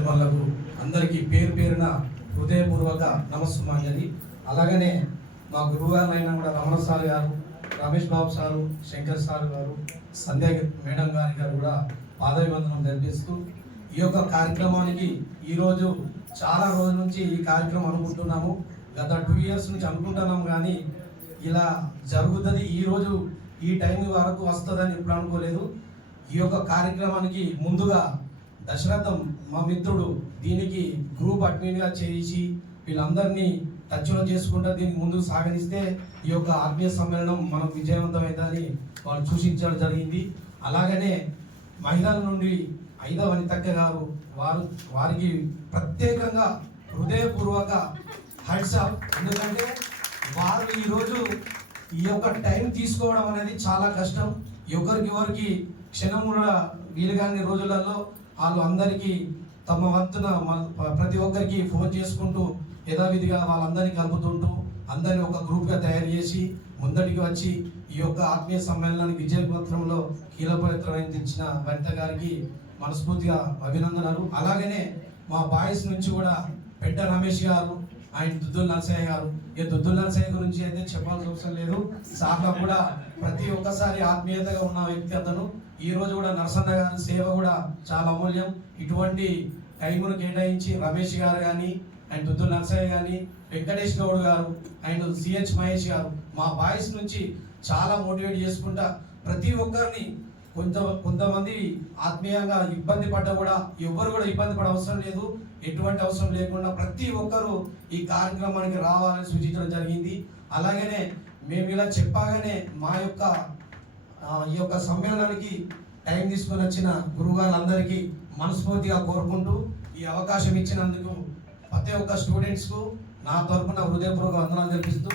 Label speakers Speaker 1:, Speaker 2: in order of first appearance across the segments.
Speaker 1: పెద్దలకు అందరికీ పేరు పేరున హృదయపూర్వక నమస్సుమాంజలి. అలాగనే మా గురువుగారు అయినా కూడా రమణ సార్ గారు రమేష్ బాబు సారు శంకర్ సార్ గారు సంధ్య మేడం గారి గారు కూడా పాదవివందనం జరిపిస్తూ ఈ యొక్క కార్యక్రమానికి ఈరోజు చాలా రోజుల నుంచి ఈ కార్యక్రమం అనుకుంటున్నాము. గత టూ ఇయర్స్ నుంచి అనుకుంటున్నాం కానీ ఇలా జరుగుతుంది. ఈరోజు ఈ టైం వరకు వస్తుందని ఎప్పుడు అనుకోలేదు. ఈ యొక్క కార్యక్రమానికి ముందుగా దశరథం మా మిత్రుడు దీనికి గ్రూప్ అడ్మిన్గా చేసి వీళ్ళందరినీ టచ్లో చేసుకుంటూ దీనికి ముందుకు సాగనిస్తే ఈ యొక్క ఆత్మీయ సమ్మేళనం మనకు విజయవంతమైందని వాళ్ళు సూచించడం జరిగింది. అలాగనే మహిళల నుండి ఐదవ వనితక్క గారు వారు వారికి ప్రత్యేకంగా హృదయపూర్వక హెడ్స్ ఎందుకంటే వారు ఈరోజు ఈ యొక్క టైం తీసుకోవడం అనేది చాలా కష్టం. ఎవరికి ఎవరికి క్షణం కూడా వీలు కాని రోజులలో వాళ్ళు అందరికీ తమ వంతున మ- ప్రతి ఒక్కరికి ఫోన్ చేసుకుంటూ యథావిధిగా వాళ్ళందరినీ కలుపుతుంటూ అందరిని ఒక గ్రూప్గా తయారు చేసి ముందడికి వచ్చి ఈ యొక్క ఆత్మీయ సమ్మేళనానికి విజయపత్రంలో కీలక అందించిన వనిత గారికి మనస్ఫూర్తిగా అభినందనలు. అలాగనే మా బాయ్స్ నుంచి కూడా పెద్ద రమేష్ గారు ఆయన దుద్దుల నరసయ్య గారు ఈ దుద్దుల్లాల్ నరసయ్య గురించి అయితే చెప్పాల్సిన అవసరం లేదు. సార్లో కూడా ప్రతి ఒక్కసారి ఆత్మీయతగా ఉన్న వ్యక్తి అతను. ఈ రోజు కూడా నరసన్న గారి సేవ కూడా చాలా అమూల్యం. ఇటువంటి టైమును కేటాయించి రమేష్ గారు కానీ అండ్ దుద్దు నరసయ్య కానీ వెంకటేష్ గౌడ్ గారు అండ్ సిహెచ్ మహేష్ గారు మా బాయ్స్ నుంచి చాలా మోటివేట్ చేసుకుంటా ప్రతి ఒక్కరిని కొంత కొంతమంది ఆత్మీయంగా ఇబ్బంది పడ్డ కూడా ఎవ్వరు కూడా ఇబ్బంది పడే అవసరం లేదు. ఎటువంటి అవసరం లేకుండా ప్రతి ఒక్కరూ ఈ కార్యక్రమానికి రావాలని సూచించడం జరిగింది. అలాగనే మేము ఇలా చెప్పగానే మా యొక్క ఈ యొక్క సమ్మేళనానికి టైం తీసుకొని వచ్చిన గురువుగారులందరికీ మనస్ఫూర్తిగా కోరుకుంటూ ఈ అవకాశం ఇచ్చినందుకు ప్రతి ఒక్క స్టూడెంట్స్కు నా తరపున హృదయపూర్వక వందనాలు తెలిపిస్తూ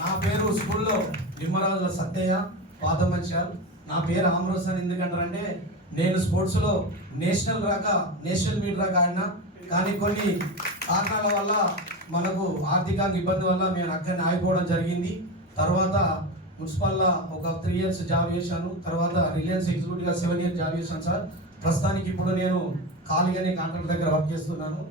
Speaker 1: నా పేరు స్కూల్లో నిమ్మరాజు సత్తయ్య పాదమత్యాలు నా పేరు ఆమ్రోసన్ ఎందుకంటారంటే నేను స్పోర్ట్స్లో నేషనల్ రాక నేషనల్ మీట్ రాక ఆడినా. కానీ కొన్ని కారణాల వల్ల మనకు ఆర్థికంగా ఇబ్బంది వల్ల మేము అక్కడనే ఆగిపోవడం జరిగింది. తర్వాత మున్సిపల్లో ఒక త్రీ ఇయర్స్ జాబ్ చేశాను. తర్వాత రిలయన్స్ ఎగ్జిక్యూటివ్గా సెవెన్ ఇయర్స్ జాబ్ చేశాను సార్. ప్రస్తుతానికి ఇప్పుడు నేను ఖాళీగానే కాంట్రాక్ట్ దగ్గర వర్క్ చేస్తున్నాను.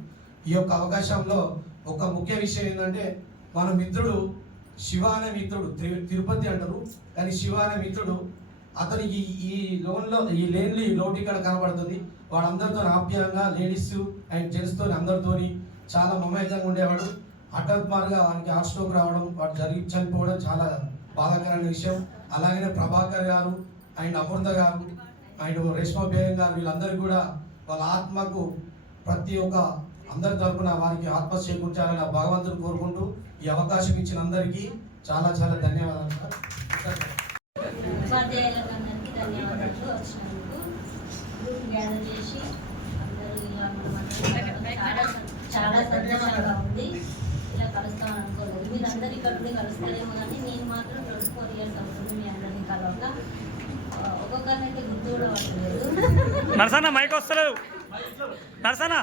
Speaker 1: ఈ యొక్క అవకాశంలో ఒక ముఖ్య విషయం ఏంటంటే మన మిత్రుడు శివ అనే మిత్రుడు తిరు- తిరుపతి అంటారు. కానీ శివ అనే మిత్రుడు అతనికి ఈ లోన్లో ఈ లేన్లీ లోటు ఇక్కడ కనబడుతుంది. వాడందరితో ఆప్యాయంగా లేడీస్ అండ్ జెంట్స్తో అందరితోని చాలా మమేజంగా ఉండేవాడు. హఠాత్మారుగా వానికి హార్ట్ స్ట్రోక్ రావడం వాడు జరిగి చనిపోవడం చాలా బాధాకరమైన విషయం. అలాగనే ప్రభాకర్ గారు అండ్ అమృత గారు అండ్ రేష్మా బేగం గారు వీళ్ళందరూ కూడా వాళ్ళ ఆత్మకు ప్రతి ఒక్క అందరి తరపున వారికి ఆత్మ చేకూర్చాలని భగవంతుని కోరుకుంటూ ఈ అవకాశం ఇచ్చిన అందరికీ చాలా చాలా ధన్యవాదాలు సార్.
Speaker 2: ఉపాధ్యాయులకు అందరికీ ధన్యవాదాలు. వచ్చినందుకు గ్రూప్ గ్యాదర్ చేసి అందరూ ఇలా చాలా చాలా సంతోషంగా ఉంది. ఇలా కలుస్తామని అనుకోలేదు. మీరు అందరు ఇక్కడ ఉండి కలుస్తారేమో కానీ నేను మాత్రం ట్వంటీ ఫోర్ ఇయర్స్ అవుతుంది మీ అందరినీ కలవక. ఒక్కొక్కరినైతే గుర్తు కూడా పట్టలేదు
Speaker 3: నరసన్న మైక్ వస్తలేదు. నరసన్న.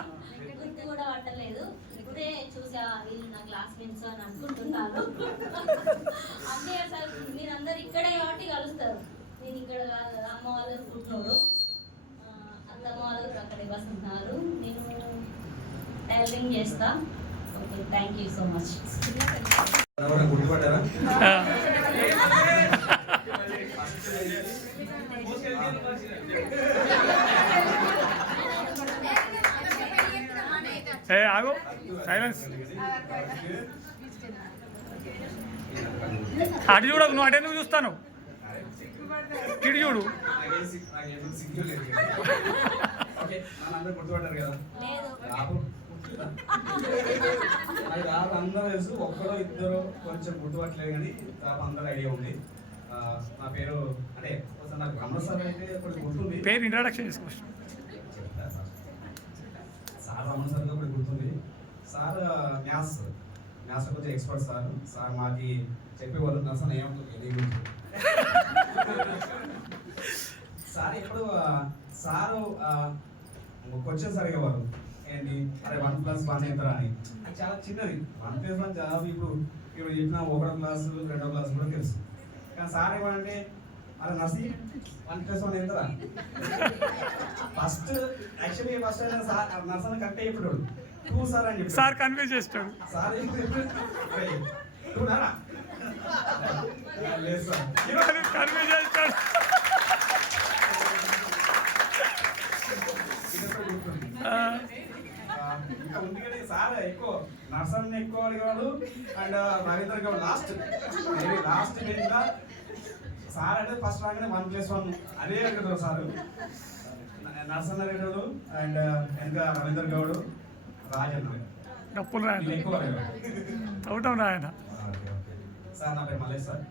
Speaker 2: ఇప్పుడే చూసా వీళ్ళు నా క్లాస్మేట్స్ అని అనుకుంటున్నాను అంటే అసలు మీరందరు ఇక్కడే కాబట్టి కలుస్తారు. నేను ఇక్కడ అమ్మ వాళ్ళు పుట్టినోడు ఆ, అత్తమ్మ వాళ్ళు అక్కడే వస్తున్నారు. నేను టైలరింగ్ చేస్తా. Okay thank you so much
Speaker 3: ఏ ఆగు. సైలెన్స్ అటు చూడకు నువ్వు అటే నువ్వు చూస్తాను. ఇటు చూడు.
Speaker 1: అందరూ తెలుసు ఒక్కడో ఇద్దరు కొంచెం గుర్తుపట్టలేదు కానీ అందరూ ఐడియా ఉంది. నా పేరు అంటే నాకు రమణ సార్ అయితే ఇప్పుడు గుర్తుంది.
Speaker 3: పేరు ఇంట్రడక్షన్ చేసుకోవచ్చు
Speaker 1: సార్ రమణ సార్ కూడా గుర్తుంది సార్ మ్యాథ్స్ మ్యాథ్స్ కొంచెం ఎక్స్పర్ట్ సార్. సార్ మాకి చెప్పేవాళ్ళు నర్సన్ ఏమంటుంది నీ గురించి సార్ ఎప్పుడు సారు క్వశ్చన్స్ అడిగేవారు. ఏంటి? అరే వన్ ప్లస్ వన్ ఎంత అని అది చాలా చిన్నది. వన్ ప్లస్ వన్ చాలా ఇప్పుడు ఇప్పుడు చెప్పిన ఒకటో క్లాస్ రెండో క్లాస్ కూడా తెలుసు. కానీ సార్ ఏమంటే
Speaker 4: అరే నర్సి వన్ ప్లస్ వన్ ఎంతరా first actually first sir Narsan correct ఇప్పుడు టూ సార్ అని చెప్పి
Speaker 3: సార్ కన్ఫ్యూజ్ చేస్తాడు
Speaker 4: సార్.
Speaker 3: కన్ఫ్యూజ్ చేస్తాడు
Speaker 4: కానీ సార్ ఎక్కువ నర్సన్ ఎక్కువ అడిగేవాడు and Ravindra Goud last last బెంచ్లో సార్ అంటే ఫస్ట్ రాగానే వన్ ప్లస్ వన్ అదే అడుగుతారు సార్. నర్సన్ అడిగేవాడు అండ్ ఇంకా రవీంద్ర గౌడ్ రాజేంద్ర
Speaker 3: డప్పులు
Speaker 4: వీళ్ళు
Speaker 3: రాయన
Speaker 4: ఎక్కువ అడిగేవాడు
Speaker 3: అవుతాం రాయన.
Speaker 4: Okay, okay. సార్ నా పేరు మల్లేష్ సార్.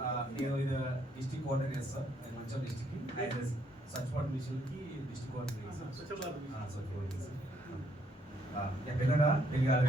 Speaker 4: ఆ, నేను ఇది డిస్టిక్ కోఆర్డినేటర్ సార్. నేను మంచిగా డిస్టిక్ అయితే సచివాలయం మిషన్కి డిస్టిక్ కోఆర్డినేటర్ సార్. ఆ, సచివాలయం సార్. ఆ, ఎక్కడ పిల్లడా పిల్లగాడు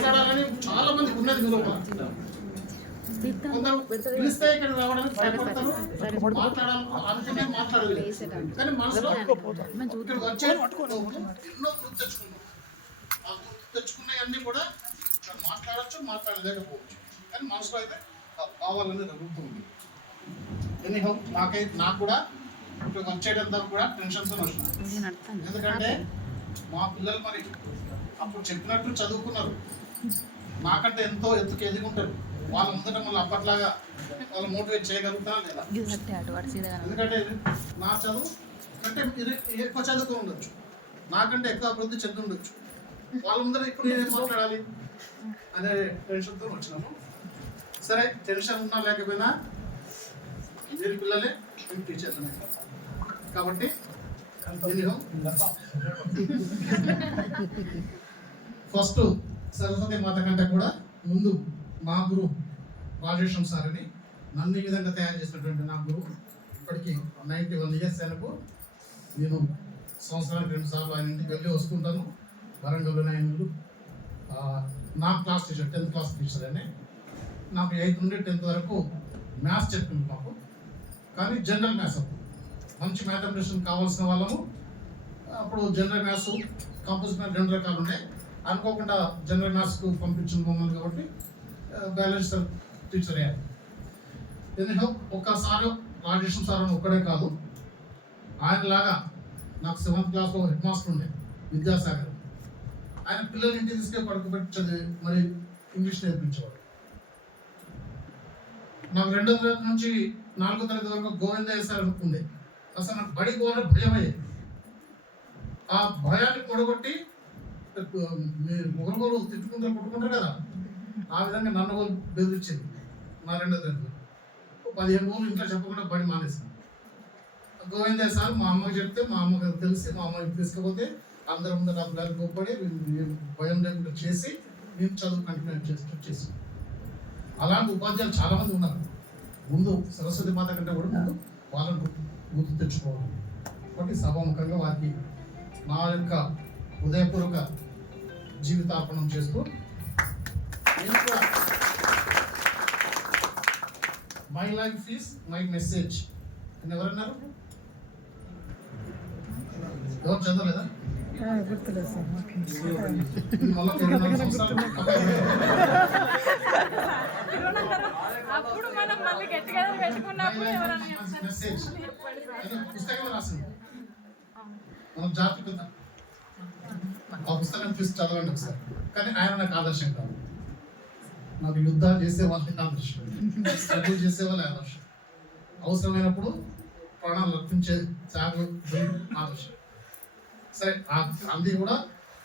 Speaker 5: మాట్లాడాలని చాలా మందికి ఉన్నది విలువ. కొందరు పిలిస్తే ఇక్కడ రావడానికి భయపడతారు. మాట్లాడాలి అనుకుంటే మాట్లాడలేదు. కానీ మనసులో ఇక్కడికి వచ్చే ఎన్నో గుర్తు తెచ్చుకున్నాం ఆ గుర్తు తెచ్చుకున్నవన్నీ కూడా ఇక్కడ మాట్లాడచ్చు మాట్లాడలేకపోవచ్చు. కానీ మనసులో అయితే కావాలని జరుగుతుంది ఎనీహౌ నాకైతే నాకు కూడా ఇక్కడికి వచ్చేటంతా కూడా టెన్షన్తో వచ్చిన ఎందుకంటే మా పిల్లలు మరి అప్పుడు చెప్పినట్టు చదువుకున్నారు. నాకంటే ఎంతో ఎత్తుకు ఎదుగుంటారు వాళ్ళందరూ మళ్ళీ అప్పట్లాగా వాళ్ళు మోటివేట్ చేయగలుగుతారా లేదా? ఎందుకంటే నా చదువు ఇది ఎక్కువ చదువుకుని ఉండొచ్చు. నాకంటే ఎక్కువ అభివృద్ధి చెంది ఉండొచ్చు. వాళ్ళందరూ ఇప్పుడు నేనేం మాట్లాడాలి? అనే టెన్షన్తో వచ్చినాము. సరే టెన్షన్ ఉన్నా లేకపోయినా మీరు పిల్లలే మేము టీచర్స్ కాబట్టి ఫస్ట్ సరస్వతి మాత కంటే కూడా ముందు మా గురువు రాజేశం సార్ అని నన్ను ఈ విధంగా తయారు చేసినటువంటి నా గురువు ఇప్పటికి నైంటీ వన్ ఇయర్స్ అయినకు నేను సంవత్సరానికి రెండు సార్లు ఆయన ఇంటికి వెళ్ళి వస్తుంటాను. వరంగల్లోనే ఆయన నా class teacher tenth class teacher అని నాకు ఎయిత్ నుండి టెన్త్ వరకు మ్యాథ్స్ చెప్పింది మాకు. కానీ జనరల్ మ్యాథ్స్ అప్పుడు. మంచి మ్యాథమెటిషియన్ కావాల్సిన వాళ్ళము. అప్పుడు జనరల్ మ్యాథ్స్ కంపల్సరీ రెండు రకాలు ఉన్నాయి. అనుకోకుండా జనరల్ మ్యాథ్స్కు పంపించిన మమ్మల్ని కాబట్టి బ్యాలెన్స్ టీచర్ అయ్యారు. ఎందుకంటే ఒక్కసారి రాజేశ్వర సార్ అని ఒక్కడే కాదు. ఆయనలాగా నాకు సెవెంత్ క్లాస్లో హెడ్ మాస్టర్ ఉండే విద్యాసాగర్. ఆయన పిల్లలు ఇంటికి తీసుకే పడుకోబెట్టి చదివి మరి ఇంగ్లీష్ నేర్పించేవాడు. నాకు రెండో తరగతి నుంచి నాలుగో తరగతి వరకు గోవిందయ్య సార్ అనుకుండే అసలు నాకు బడి పోవాలని భయం అయ్యేది ఆ భయాన్ని పొడగొట్టి మీరు ఒకరికొకరు తిట్టుకుంటారు కొట్టుకుంటారు కదా. ఆ విధంగా నన్ను వాళ్ళు బెదిరించింది. నా రెండో తరగతి పదిహేను రోజులు ఇంట్లో చెప్పకుండా బడి మానేసింది. గోవింద సార్ మా అమ్మకి చెప్తే మా అమ్మకి తెలిసి మా అమ్మకి తీసుకపోతే అందరి ముందు నా పిల్లలు గొప్పడి భయం లేకుండా చేసి మేము చదువు కంటిన్యూ చేస్తూ చేసి అలాంటి ఉపాధ్యాయులు చాలామంది ఉన్నారు. ముందు సరస్వతి మాత కంటే కూడా ముందు వాళ్ళని గుర్తు గుర్తు తెచ్చుకోవాలి. కాబట్టి సభాముఖంగా వారికి నా యొక్క హృదయపూర్వక జీవితార్పణం చేస్తూ నేను కూడా my life is my message అని ఎవరన్నారు ఎవరు చదవలేదా?
Speaker 6: మనం మళ్ళీ
Speaker 5: ఆ పుస్తకం చూసి చదవండి ఒకసారి. కానీ ఆయన నాకు ఆదర్శం కాదు. నాకు యుద్ధాలు చేసే వాళ్ళకి ఆదర్శం. స్ట్రగుల్ చేసే వాళ్ళ ఆదర్శం. అవసరమైనప్పుడు ప్రాణాలు అర్పించే త్యాగం ఆదర్శం. సరే ఆ గాంధీ కూడా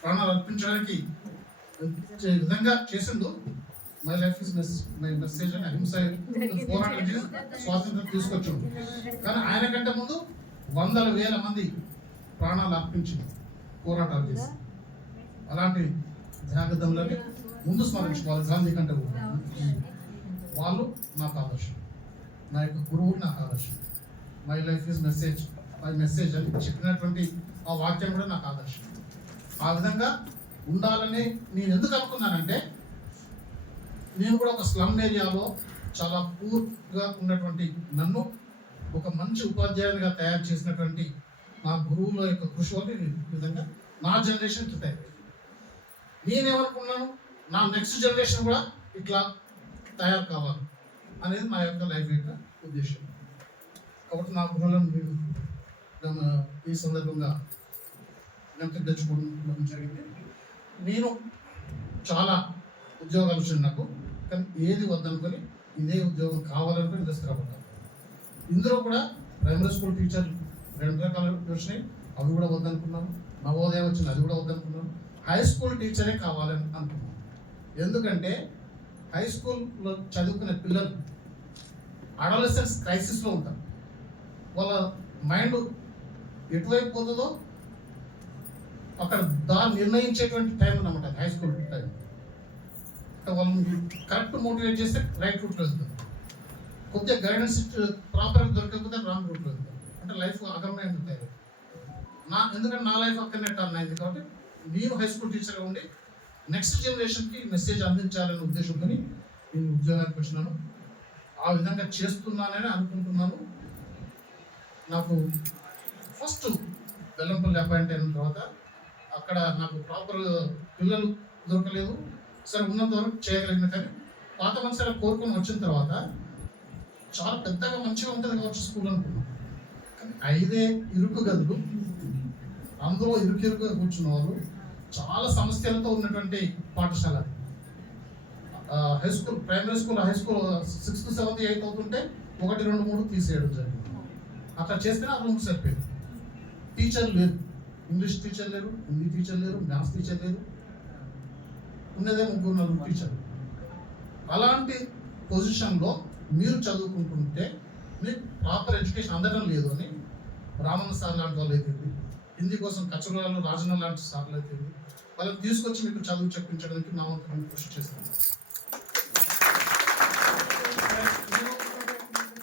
Speaker 5: ప్రాణాలు అర్పించడానికి విధంగా చేసిండు. My life is my message అని అహింస పోరాటం చేసి స్వాతంత్రం తీసుకొచ్చిండు. కానీ ఆయన కంటే ముందు వందల వేల మంది ప్రాణాలు అర్పించింది పోరాటాలు చేసి. అలాంటి త్యాగదములని ముందు స్మరించుకోవాలి గాంధీ కంటే వాళ్ళు నాకు ఆదర్శం. నా యొక్క గురువు నాకు ఆదర్శం. My life is message my message అని చెప్పినటువంటి ఆ వాక్యం కూడా నాకు ఆదర్శం. ఆ విధంగా ఉండాలని నేను ఎందుకు అనుకున్నానంటే నేను కూడా ఒక స్లమ్ ఏరియాలో చాలా పూర్గా ఉన్నటువంటి నన్ను ఒక మంచి ఉపాధ్యాయునిగా తయారు చేసినటువంటి నా గురువుల యొక్క కృషి వల్ల నేను విధంగా నా జనరేషన్ తయారు. నేనేమనుకున్నాను? నా నెక్స్ట్ జనరేషన్ కూడా ఇట్లా తయారు కావాలి అనేది నా యొక్క లైఫ్ యొక్క ఉద్దేశం. కాబట్టి నా గురువులను మీరు నన్ను ఈ సందర్భంగా వెనక్కి తెచ్చుకోవడం జరిగింది. నేను చాలా ఉద్యోగాలు వచ్చింది నాకు. కానీ ఏది వద్దనుకొని ఇదే ఉద్యోగం కావాలనుకుని ఇందులో స్థిరపడ్డాను. ఇందులో కూడా ప్రైమరీ స్కూల్ టీచర్లు రెండు రకాలు వచ్చినాయి. అవి కూడా వద్దనుకున్నాను. నవోదయం వచ్చింది అది కూడా వద్దనుకున్నాను. హై స్కూల్ టీచరే కావాలని అనుకున్నాను. ఎందుకంటే హై స్కూల్లో చదువుకునే పిల్లలు అడాలసెన్స్ క్రైసిస్లో ఉంటారు. వాళ్ళ మైండ్ ఎటువైపు పోతుందో అక్కడ దాన్ని నిర్ణయించేటువంటి టైం అనమాట హై స్కూల్ టైం వాళ్ళని కరెక్ట్ మోటివేట్ చేస్తే రైట్ రూట్లో వెళ్తారు. కొద్దిగా గైడెన్స్ ప్రాపర్గా దొరకకపోతే రాంగ్ రూట్లో వెళ్తారు. లైఫ్ అగమ్యం అవుతాయి నా ఎందుకంటే నా లైఫ్ అక్కడనే టర్న్ అయింది కాబట్టి నేను హై స్కూల్ టీచర్గా ఉండి నెక్స్ట్ జనరేషన్కి మెసేజ్ అందించాలనే ఉద్దేశంతో నేను ఉద్యోగానికి వచ్చినాను. ఆ విధంగా చేస్తున్నానని అనుకుంటున్నాను. నాకు ఫస్ట్ బెల్లంపల్లి అపాయింట్ అయిన తర్వాత అక్కడ నాకు ప్రాపర్ పిల్లలు దొరకలేదు. సరే ఉన్నంత వరకు చేయగలిగిన కానీ పాత మనుషుల కోరుకొని వచ్చిన తర్వాత చాలా పెద్దగా మంచిగా ఉంటుంది కావచ్చు స్కూల్ అనుకున్నాను ఐదే ఇరుకు గదులు. అందులో ఇరుకు ఇరుకు కూర్చున్న వాళ్ళు చాలా సమస్యలతో ఉన్నటువంటి పాఠశాల. High school primary school high school sixth seventh eighth అవుతుంటే ఒకటి రెండు మూడు తీసేయడం జరిగింది. అట్లా చేస్తే ఆ రూమ్ సరిపోయింది. టీచర్ లేరు. ఇంగ్లీష్ టీచర్ లేరు హిందీ టీచర్ లేరు మ్యాథ్స్ టీచర్ లేరు. ఉన్నదే ముగ్గురు నలుగురు టీచర్ అలాంటి పొజిషన్లో మీరు చదువుకుంటుంటే మీకు ప్రాపర్ ఎడ్యుకేషన్ అందడం లేదు అని రామన్న సార్ లాంటి వాళ్ళు అయితే హిందీ కోసం కచ్చరాలు రాజన్న లాంటి సార్లు అయితే వాళ్ళని తీసుకొచ్చి మీకు చదువు చెప్పించడానికి నా వంతు కృషి చేస్తాను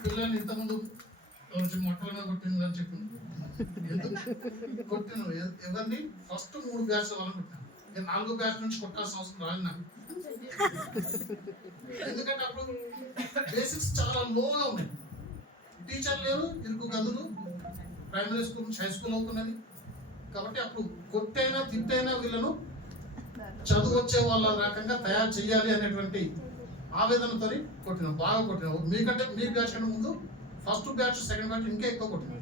Speaker 5: పిల్లల్ని ఇంతకుముందు కొంచెం మొట్టలో కొట్టింది అని చెప్పి ఎందుకు? కొట్టిన ఎవరిని? ఫస్ట్ మూడు బ్యాచ్ వాళ్ళని కొట్టాను నేను నాలుగో బ్యాచ్ నుంచి కొట్టాల్సిన అవసరం రాలేదు నాకు. ఎందుకంటే అప్పుడు బేసిక్స్ చాలా లోగా ఉన్నాయి. టీచర్ లేరు ఇరుకు గదులు ప్రైమరీ స్కూల్ నుంచి హై స్కూల్ అవుతున్నది. కాబట్టి అప్పుడు కొట్టైనా తిట్టైనా వీళ్ళను చదువు వచ్చే వాళ్ళ రకంగా తయారు చేయాలి అనేటువంటి ఆవేదనతో కొట్టిన బాగా కొట్టిన. మీకంటే మీ బ్యాచ్ కంటే ముందు ఫస్ట్ బ్యాచ్ సెకండ్ బ్యాచ్ ఇంకా ఎక్కువ కొట్టిన.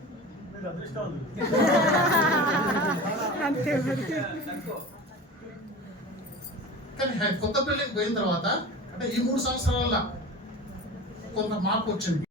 Speaker 5: కానీ కొత్త బిల్డింగ్ పోయిన తర్వాత అంటే ఈ మూడు సంవత్సరాల కొంత మార్పు వచ్చింది.